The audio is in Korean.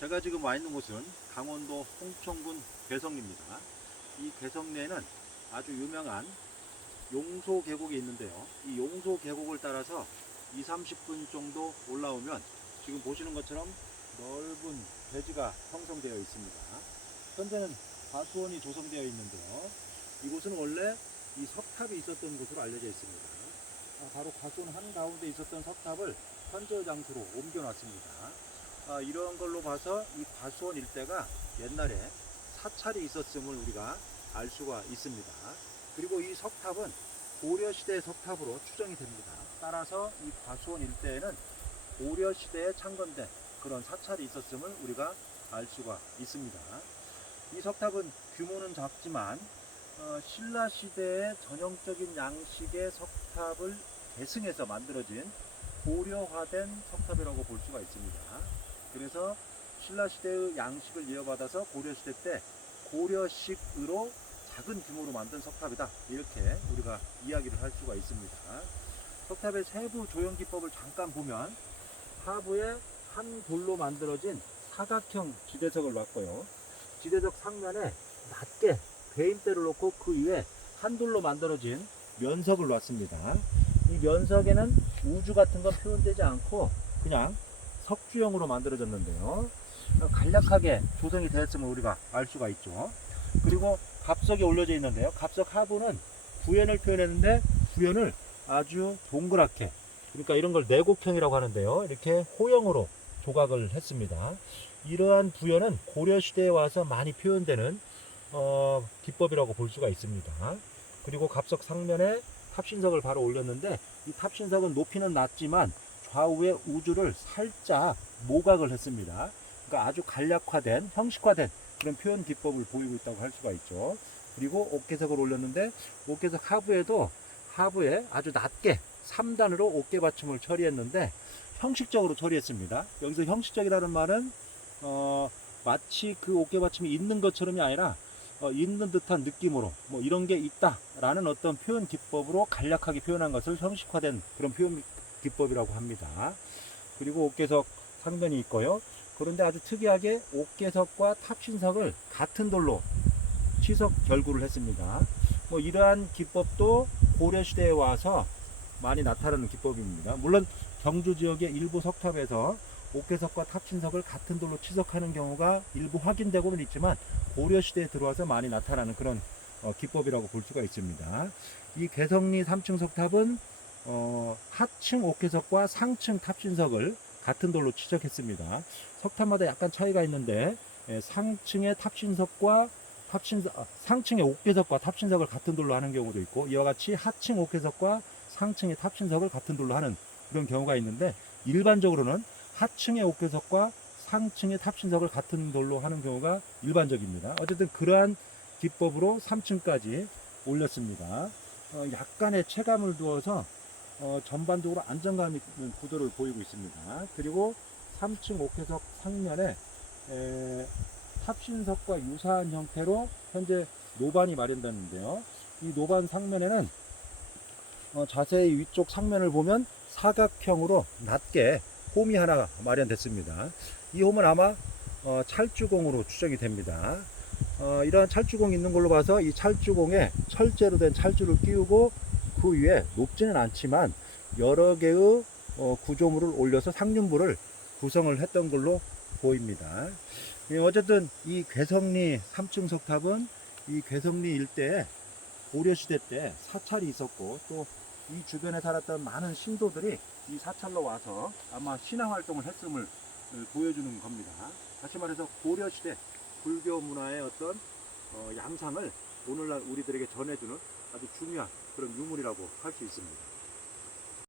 제가 지금 와 있는 곳은 강원도 홍천군 괴성리입니다. 이 괴성리에는 아주 유명한 용소 계곡이 있는데요. 이 용소 계곡을 따라서 2, 30분 정도 올라오면 지금 보시는 것처럼 넓은 대지가 형성되어 있습니다. 현재는 과수원이 조성되어 있는데요. 이곳은 원래 이 석탑이 있었던 곳으로 알려져 있습니다. 바로 과수원 한가운데 있었던 석탑을 현저 장소로 옮겨놨습니다. 이런 걸로 봐서 이 과수원 일대가 옛날에 사찰이 있었음을 우리가 알 수가 있습니다. 그리고 이 석탑은 고려시대 석탑으로 추정이 됩니다. 따라서 이 과수원 일대에는 고려시대에 창건된 그런 사찰이 있었음을 우리가 알 수가 있습니다. 이 석탑은 규모는 작지만 신라시대의 전형적인 양식의 석탑을 계승해서 만들어진 고려화된 석탑이라고 볼 수가 있습니다. 그래서 신라시대의 양식을 이어받아서 고려시대 때 고려식으로 작은 규모로 만든 석탑이다, 이렇게 우리가 이야기를 할 수가 있습니다. 석탑의 세부 조형 기법을 잠깐 보면 하부에 한 돌로 만들어진 사각형 지대석을 놨고요. 지대석 상면에 낮게 배임대를 놓고 그 위에 한 돌로 만들어진 면석을 놨습니다. 이 면석에는 우주 같은 건 표현되지 않고 그냥 석주형으로 만들어졌는데요. 간략하게 조성이 되었음을 우리가 알 수가 있죠. 그리고 갑석이 올려져 있는데요. 갑석 하부는 부연을 표현했는데 부연을 아주 동그랗게, 그러니까 이런 걸 내곡형이라고 하는데요. 이렇게 호형으로 조각을 했습니다. 이러한 부연은 고려시대에 와서 많이 표현되는 기법이라고 볼 수가 있습니다. 그리고 갑석 상면에 탑신석을 바로 올렸는데 이 탑신석은 높이는 낮지만 좌우에 우주를 살짝 모각을 했습니다. 그러니까 아주 간략화된, 형식화된 그런 표현 기법을 보이고 있다고 할 수가 있죠. 그리고 옥계석을 올렸는데 옥계석 하부에 아주 낮게 3단으로 옥계 받침을 처리했는데 형식적으로 처리했습니다. 여기서 형식적이라는 말은 마치 그 옥계 받침이 있는 것처럼이 아니라 있는 듯한 느낌으로 뭐 이런 게 있다라는 어떤 표현 기법으로 간략하게 표현한 것을 형식화된 그런 표현 기법이라고 합니다. 그리고 옥계석 상면이 있고요. 그런데 아주 특이하게 옥계석과 탑신석을 같은 돌로 치석 결구를 했습니다. 뭐 이러한 기법도 고려시대에 와서 많이 나타나는 기법입니다. 물론 경주 지역의 일부 석탑에서 옥계석과 탑신석을 같은 돌로 치석하는 경우가 일부 확인되고는 있지만 고려시대에 들어와서 많이 나타나는 그런 기법이라고 볼 수가 있습니다. 이 괴성리 3층 석탑은 하층 옥계석과 상층 탑신석을 같은 돌로 치석했습니다. 석탑마다 약간 차이가 있는데 상층의 탑신석과 상층의 옥계석과 탑신석을 같은 돌로 하는 경우도 있고, 이와 같이 하층 옥계석과 상층의 탑신석을 같은 돌로 하는 그런 경우가 있는데, 일반적으로는 하층의 옥계석과 상층의 탑신석을 같은 돌로 하는 경우가 일반적입니다. 어쨌든 그러한 기법으로 3층까지 올렸습니다. 약간의 체감을 두어서 전반적으로 안정감 있는 구도를 보이고 있습니다. 그리고 3층 옥계석 상면에 탑신석과 유사한 형태로 현재 노반이 마련됐는데요. 이 노반 상면에는 자세히 위쪽 상면을 보면 사각형으로 낮게 홈이 하나 마련됐습니다. 이 홈은 아마 찰주공으로 추정이 됩니다. 이러한 찰주공이 있는 걸로 봐서 이 찰주공에 철제로 된 찰주를 끼우고 그 위에 높지는 않지만 여러 개의 구조물을 올려서 상륜부를 구성을 했던 걸로 보입니다. 어쨌든 이 괴성리 3층 석탑은 이 괴성리 일대에 고려시대 때 사찰이 있었고, 또 이 주변에 살았던 많은 신도들이 이 사찰로 와서 아마 신앙활동을 했음을 보여주는 겁니다. 다시 말해서 고려시대 불교 문화의 어떤 양상을 오늘날 우리들에게 전해주는 아주 중요한 그런 유물이라고 할 수 있습니다.